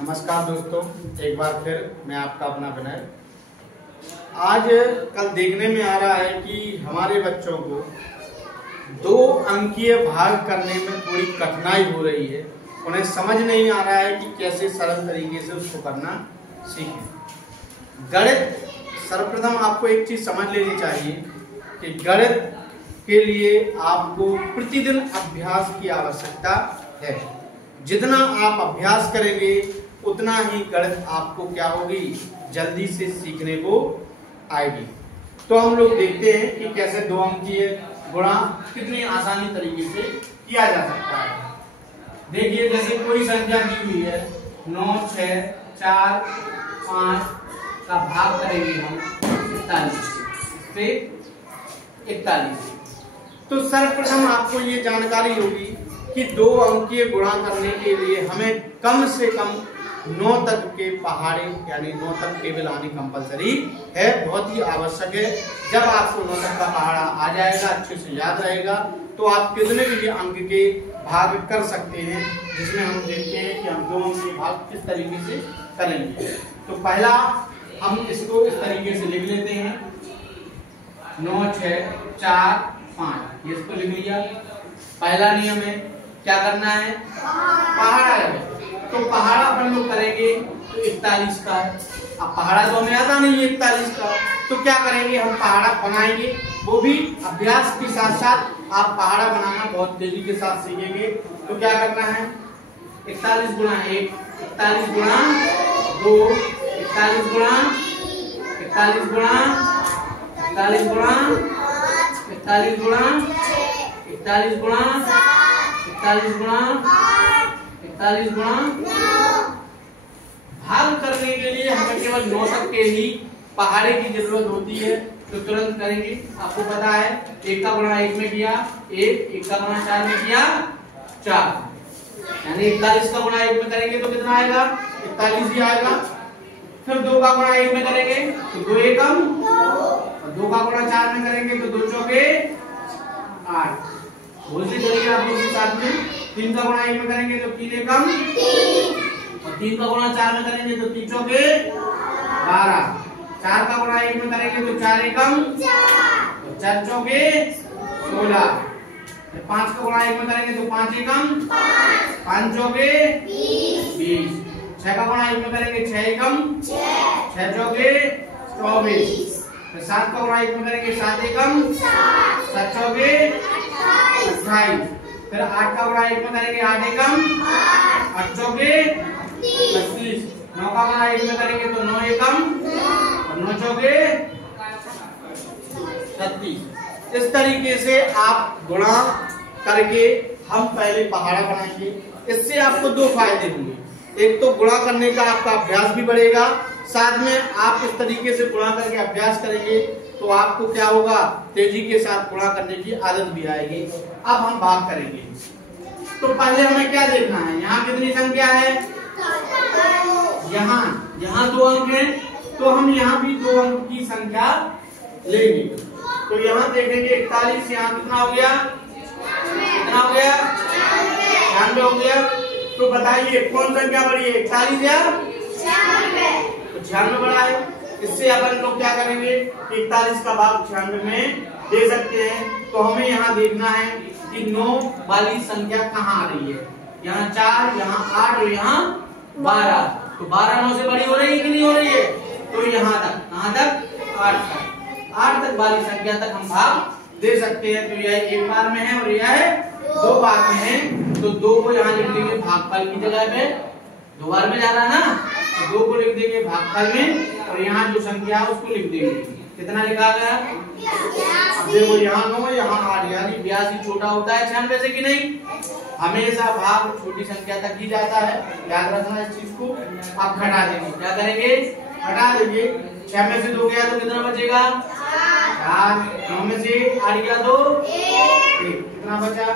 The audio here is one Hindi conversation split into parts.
नमस्कार दोस्तों, एक बार फिर मैं आपका अपना विनय। आज कल देखने में आ रहा है कि हमारे बच्चों को 2 अंकीय भाग करने में थोड़ी कठिनाई हो रही है। उन्हें समझ नहीं आ रहा है कि कैसे सरल तरीके से उसको करना सीखें। गणित, सर्वप्रथम आपको एक चीज समझ लेनी चाहिए कि गणित के लिए आपको प्रतिदिन अभ्यास की आवश्यकता है। जितना आप अभ्यास करेंगे उतना ही गणित आपको क्या होगी, जल्दी से सीखने को आएगी। तो हम लोग देखते हैं कि कैसे 2 अंकीय गुणा कितनी आसानी तरीके से किया जा सकता है। देखिए, जैसे कोई संख्या दी हुई है 9, 6, 4, 5 का भाग करेंगे हम 41 से 41। तो सर्वप्रथम आपको ये जानकारी होगी कि 2 अंकीय गुणा करने के लिए हमें कम से कम 9 तक के पहाड़े यानी 9 तक टेबल आनी कंपलसरी है, बहुत ही आवश्यक है। जब आपको 9 तक का पहाड़ा आ जाएगा, अच्छे से याद रहेगा, तो आप कितने भी अंक के भाग कर सकते हैं। जिसमें हम देखते हैं कि हम 2 अंक के भाग किस तरीके से करेंगे। तो पहला हम इसको इस तरीके से लिख लेते हैं, 9, 6, 4, 5, ये इसको लिख लिया। पहला नियम है, क्या करना है, पहाड़ा है। तो पहाड़ा अपन लोग करेंगे तो 41 का है। अब पहाड़ा तो हमें आता नहीं है 41 का, तो क्या करेंगे, हम पहाड़ा बनाएंगे। वो भी अभ्यास के साथ साथ आप पहाड़ा बनाना बहुत तेजी के साथ सीखेंगे। तो क्या करना है, 41 गुणा 1, 41 गुणा 2, 41 गुणा 41 गुणा 41 गुणा 41 गुणा 41 गुणा 41 गुणा 41 गुणा। भाग करने के लिए हमें केवल 9 तक के ही पहाड़े की जरूरत होती है। तो तुरंत करेंगे, आपको पता है 1 का गुणा 1 में किया 1, 1 का गुणा 4 में किया 4, यानी 41 का गुणा 1 में करेंगे तो कितना आएगा, 41 ही आएगा। फिर 2 का गुणा 1 में करेंगे तो 2 एकम, और 2 का गुणा 4 में करेंगे तो 2 चौके 8। उसी तरीके आप लोग के साथ में 3 का गुणा 1 में करेंगे तो 3 एकम, और 3 का गुणा 4 में करेंगे तो 3 चौके 12। 4 का गुणा 1 में करेंगे तो 4 एकम, और 4 चौके 16। 5 का गुणा 1 में करेंगे तो 5 एकम, 5 चौके 20। 6 का गुणा 1 में करेंगे 6 एकम, 6 चौके 24। 7 का गुणा 1 में करेंगे 7 एकम, 7 चौके 28। फिर 8 का गुणा 1 में करेंगे 8 एकम, 8 चौके 25। 9 का गुणा 1 में करेंगे तो 9 एकम, और 9 चौके 36। इस तरीके से आप गुणा करके हम पहले पहाड़ा बनाएंगे। इससे आपको 2 फायदे होंगे। एक तो गुणा करने का आपका अभ्यास भी बढ़ेगा, साथ में आप इस तरीके से गुणा करके अभ्यास करेंगे तो आपको क्या होगा, तेजी के साथ गुणा करने की आदत भी आएगी। अब हम भाग करेंगे। तो पहले हमें क्या देखना है, यहाँ कितनी संख्या है, यहाँ 2 अंक है, तो हम यहाँ भी 2 अंक की संख्या लेंगे। तो यहाँ देखेंगे 41, यहाँ कितना हो गया, कितना हो गया, 96 हो गया। तो बताइए कौन संख्या बड़ी है, 41 या 96? तो 96 बड़ा है। इससे अपन लोग क्या करेंगे, 41 का भाग 96 में दे सकते हैं। तो हमें यहाँ देखना है कि 9 वाली संख्या कहाँ आ रही है। यहाँ 4, यहाँ 8 और यहाँ 12। तो 12 9 से बड़ी हो रही है कि नहीं हो रही है। तो यहाँ तक, कहाँ तक, 8 तक वाली संख्या तक हम भाग दे सकते हैं। तो यह 1 बार में है और यह 2 बार में है। तो 2 को यहाँ लिख देंगे भागफल की जगह पे, 2 बार में जा रहा है ना, तो 2 को लिख देंगे भागफल में, और यहाँ जो संख्या है उसको लिख देंगे। कितना लिखा गया, अब देखो यहाँ 9, यहाँ 8, यानी 82 छोटा होता है 96 से कि नहीं। हमेशा भाग छोटी संख्या तक ही जाता है, याद रखना इस चीज को। आप घटा देंगे, क्या करेंगे, घटा देंगे। 6 में से 2 गया तो कितना बचेगा, 4। 9 में से 8 गया तो 1, कितना बचा,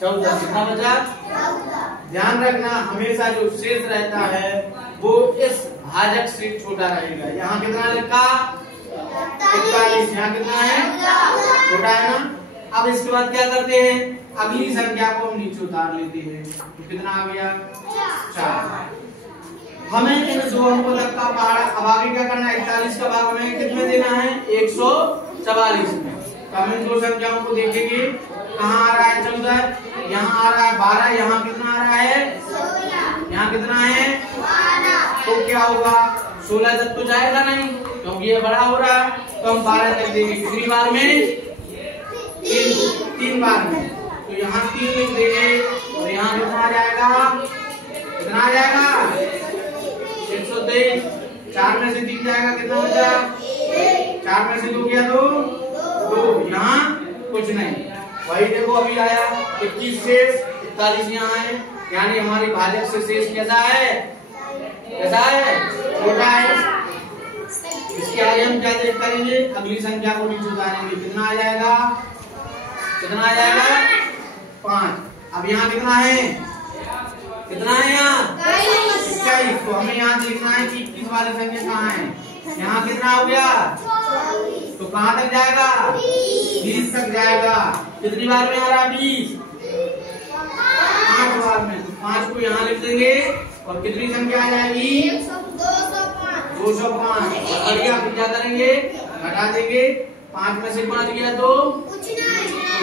14। कितना बचा, ध्यान रखना हमेशा जो शेष रहता है वो इस भाजक से छोटा रहेगा। यहाँ कितना लिखा, 41, यहाँ कितना है, छोटा है ना। अब इसके बाद क्या करते हैं, अगली संख्या को हम नीचे उतार लेते हैं। तो कितना आ गया, 4। हमें इन दो अंकों तक का भाग अब आगे क्या करना है। 41 का भाग हमें कितने देना है 144 में। तो हम इन दो संख्याओं को देखेंगे कहाँ आ रहा है 14, यहाँ आ रहा है 12, यहाँ कितना आ रहा है, यहाँ कितना है 12। तो क्या होगा 16 तक तो जाएगा नहीं क्योंकि ये बड़ा हो रहा है, तो हम 12 तक देंगे। कितनी बार में 3 बार में। तो यहाँ 3 लिख देंगे और यहाँ कितना आ जाएगा, कितना आ जाएगा 123। 4 में से 3 जाएगा कितना बचा, 4 में से 2 गया तो यहाँ कुछ नहीं। वही देखो अभी आया 21 शेष 41 यहाँ है, यानी हमारी भाजक से शेष कैसा है, कैसा है, छोटा है। इसके आगे हम क्या देख करेंगे, अगली संख्या को नीचे उतारेंगे, कितना आ जाएगा, कितना आ जाएगा 5। अब यहाँ कितना है, कितना है यहाँ 21। तो हमें यहाँ देखना है कि 21 वाली संख्या कहाँ है। यहाँ कितना हो गया, तो कहाँ तक जाएगा 20 तक जाएगा। कितनी बार में आ रहा 20, 5 बार में। तो 5 को यहाँ लिख देंगे और कितनी संख्या आ जाएगी 205। बढ़िया, फिर क्या करेंगे घटा देंगे। 5 में से 5 गया तो कुछ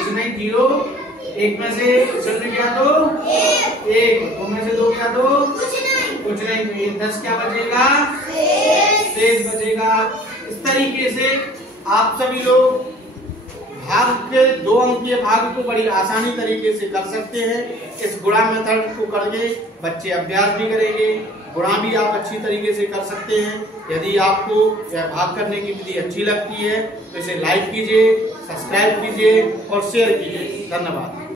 नहीं 0, 1 में से 0 गया तो 1, 2 में से 2 गया तो कुछ नहीं। तो ये 10 क्या बचेगा, शेष बचेगा। इस तरीके से आप सभी लोग भाग के 2 अंकीय भाग को बड़ी आसानी तरीके से कर सकते हैं। इस गुणा मेथड को करके बच्चे अभ्यास भी करेंगे, गुणा भी आप अच्छी तरीके से कर सकते हैं। यदि आपको यह भाग करने की विधि अच्छी लगती है तो इसे लाइक कीजिए, सब्सक्राइब कीजिए और शेयर कीजिए। धन्यवाद।